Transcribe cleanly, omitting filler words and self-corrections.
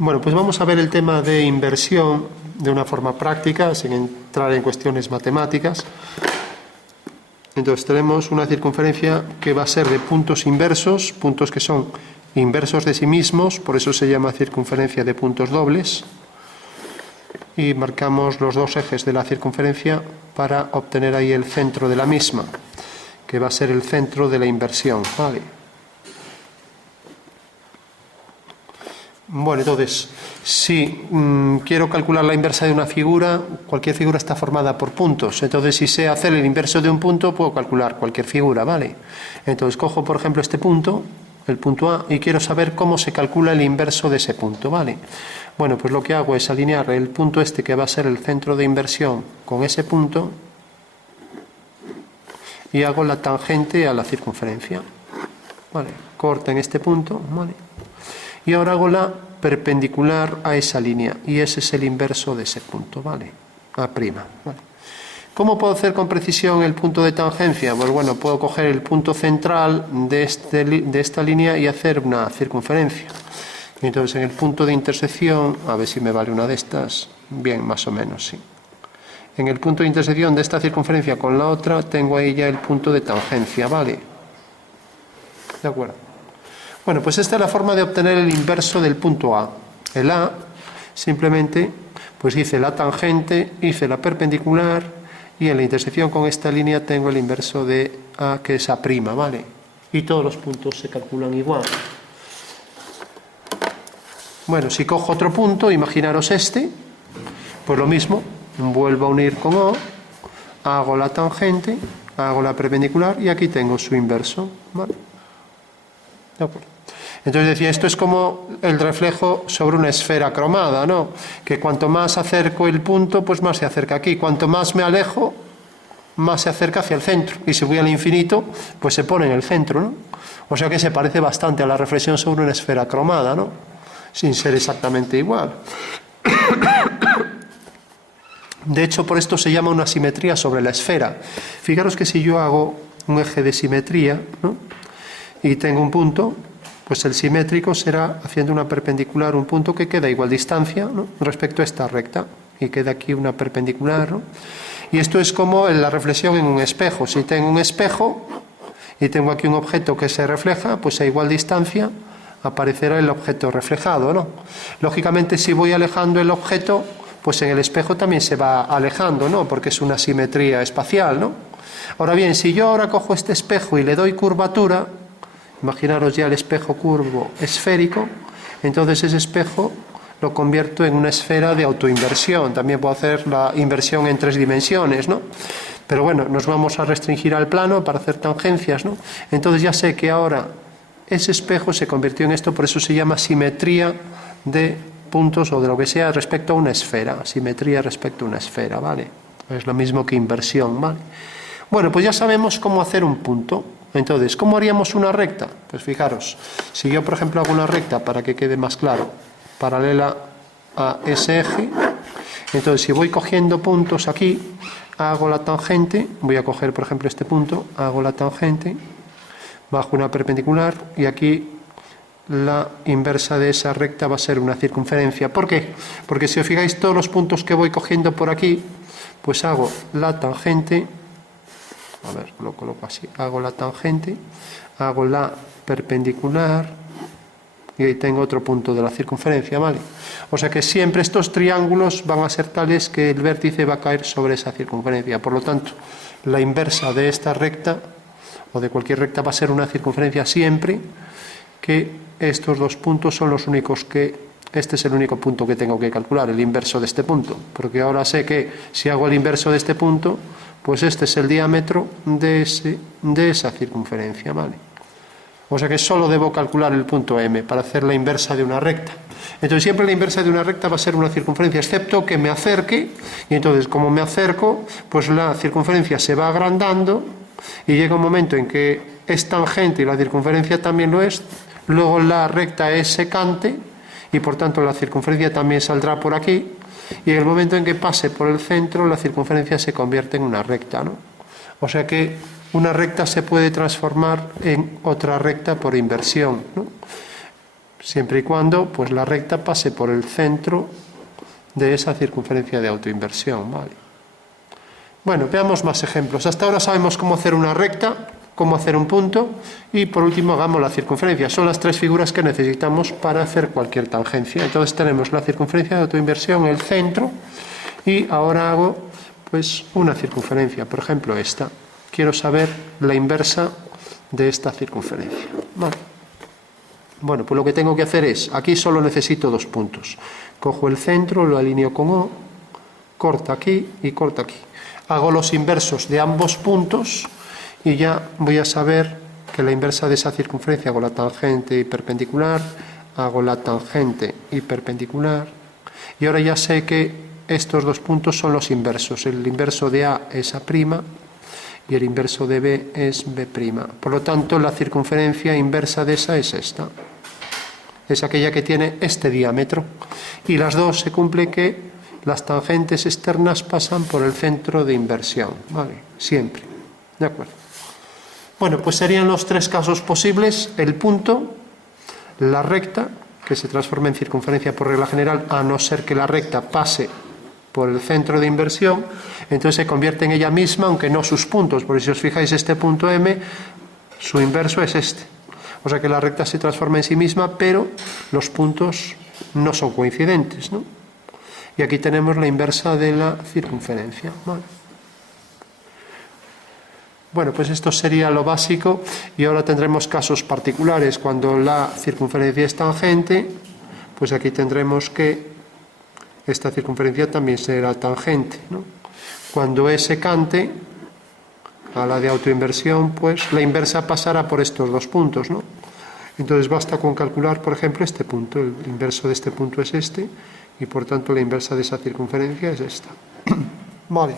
Bueno, pues vamos a ver el tema de inversión de una forma práctica, sin entrar en cuestiones matemáticas. Entonces tenemos una circunferencia que va a ser de puntos inversos, puntos que son inversos de sí mismos, por eso se llama circunferencia de puntos dobles. Y marcamos los dos ejes de la circunferencia para obtener ahí el centro de la misma, que va a ser el centro de la inversión, ¿vale? Bueno, entonces, si quiero calcular la inversa de una figura, cualquier figura está formada por puntos. Entonces, si sé hacer el inverso de un punto, puedo calcular cualquier figura, ¿vale? Entonces, cojo, por ejemplo, este punto, el punto A, y quiero saber cómo se calcula el inverso de ese punto, ¿vale? Bueno, pues lo que hago es alinear el punto este, que va a ser el centro de inversión, con ese punto, y hago la tangente a la circunferencia, ¿vale? Corto en este punto, ¿vale? Y ahora hago la perpendicular a esa línea, y ese es el inverso de ese punto, ¿vale? A', ¿vale? ¿Cómo puedo hacer con precisión el punto de tangencia? Pues bueno, puedo coger el punto central de esta línea y hacer una circunferencia. Entonces en el punto de intersección, a ver si me vale una de estas, bien, más o menos, sí. En el punto de intersección de esta circunferencia con la otra, tengo ahí ya el punto de tangencia, ¿vale? ¿De acuerdo? Bueno, pues esta es la forma de obtener el inverso del punto A. El A, simplemente, pues hice la tangente, hice la perpendicular, y en la intersección con esta línea tengo el inverso de A, que es A', ¿vale? Y todos los puntos se calculan igual. Bueno, si cojo otro punto, imaginaros este, pues lo mismo, vuelvo a unir con O, hago la tangente, hago la perpendicular, y aquí tengo su inverso, ¿vale? De acuerdo. Entonces decía, esto es como el reflejo sobre una esfera cromada, ¿no? Que cuanto más acerco el punto, pues más se acerca aquí. Cuanto más me alejo, más se acerca hacia el centro. Y si voy al infinito, pues se pone en el centro, ¿no? O sea que se parece bastante a la reflexión sobre una esfera cromada, ¿no? Sin ser exactamente igual. De hecho, por esto se llama una simetría sobre la esfera. Fijaros que si yo hago un eje de simetría, ¿no? Y tengo un punto, pues el simétrico será haciendo una perpendicular, un punto que queda a igual distancia, ¿no? Respecto a esta recta, y queda aquí una perpendicular, ¿no? Y esto es como en la reflexión en un espejo. Si tengo un espejo y tengo aquí un objeto que se refleja, pues a igual distancia aparecerá el objeto reflejado, ¿no? Lógicamente, si voy alejando el objeto, pues en el espejo también se va alejando, ¿no? Porque es una simetría espacial, ¿no? Ahora bien, si yo ahora cojo este espejo y le doy curvatura, imaginaros ya el espejo curvo esférico, entonces ese espejo lo convierto en una esfera de autoinversión. También puedo hacer la inversión en 3 dimensiones, ¿no? Pero bueno, nos vamos a restringir al plano para hacer tangencias, ¿no? Entonces ya sé que ahora ese espejo se convirtió en esto, por eso se llama simetría de puntos o de lo que sea respecto a una esfera. Simetría respecto a una esfera, ¿vale? Es lo mismo que inversión, ¿vale? Bueno, pues ya sabemos cómo hacer un punto. Entonces, ¿cómo haríamos una recta? Pues fijaros, si yo por ejemplo hago una recta, para que quede más claro, paralela a ese eje, entonces si voy cogiendo puntos aquí, hago la tangente, voy a coger por ejemplo este punto, hago la tangente, bajo una perpendicular, y aquí la inversa de esa recta va a ser una circunferencia. ¿Por qué? Porque si os fijáis, todos los puntos que voy cogiendo por aquí, pues hago la tangente, a ver, lo coloco así, hago la tangente, hago la perpendicular, y ahí tengo otro punto de la circunferencia, ¿vale? O sea que siempre estos triángulos van a ser tales que el vértice va a caer sobre esa circunferencia. Por lo tanto, la inversa de esta recta, o de cualquier recta, va a ser una circunferencia siempre que estos dos puntos son los únicos que... Este es el único punto que tengo que calcular, el inverso de este punto. Porque ahora sé que si hago el inverso de este punto, pues este es el diámetro de esa circunferencia, ¿vale? O sea que solo debo calcular el punto M para hacer la inversa de una recta. Entonces siempre la inversa de una recta va a ser una circunferencia, excepto que me acerque, y entonces como me acerco, pues la circunferencia se va agrandando, y llega un momento en que es tangente y la circunferencia también lo es, luego la recta es secante, y por tanto la circunferencia también saldrá por aquí, y en el momento en que pase por el centro, la circunferencia se convierte en una recta, ¿no? O sea que una recta se puede transformar en otra recta por inversión, ¿no? siempre y cuando pues, la recta pase por el centro de esa circunferencia de autoinversión. ¿Vale? Bueno, veamos más ejemplos. Hasta ahora sabemos cómo hacer una recta, cómo hacer un punto y por último hagamos la circunferencia. Son las tres figuras que necesitamos para hacer cualquier tangencia. Entonces tenemos la circunferencia de autoinversión, el centro, y ahora hago pues una circunferencia, por ejemplo esta. Quiero saber la inversa de esta circunferencia. Vale. Bueno, pues lo que tengo que hacer es, aquí solo necesito dos puntos. Cojo el centro, lo alineo con O, corta aquí y corta aquí. Hago los inversos de ambos puntos y ya voy a saber que la inversa de esa circunferencia, hago la tangente y perpendicular, hago la tangente y perpendicular, y ahora ya sé que estos dos puntos son los inversos. El inverso de A es A' y el inverso de B es B'. Por lo tanto, la circunferencia inversa de esa es esta. Es aquella que tiene este diámetro. Y las dos se cumple que las tangentes externas pasan por el centro de inversión. ¿Vale? Siempre. ¿De acuerdo? Bueno, pues serían los tres casos posibles: el punto, la recta, que se transforma en circunferencia por regla general, a no ser que la recta pase por el centro de inversión, entonces se convierte en ella misma, aunque no sus puntos, porque si os fijáis este punto M, su inverso es este. O sea que la recta se transforma en sí misma, pero los puntos no son coincidentes, ¿no? Y aquí tenemos la inversa de la circunferencia. ¿Vale? Bueno, pues esto sería lo básico y ahora tendremos casos particulares. Cuando la circunferencia es tangente, pues aquí tendremos que esta circunferencia también será tangente, ¿no? Cuando es secante, a la de autoinversión, pues la inversa pasará por estos dos puntos, ¿no? Entonces basta con calcular, por ejemplo, este punto. El inverso de este punto es este y por tanto la inversa de esa circunferencia es esta. Vale.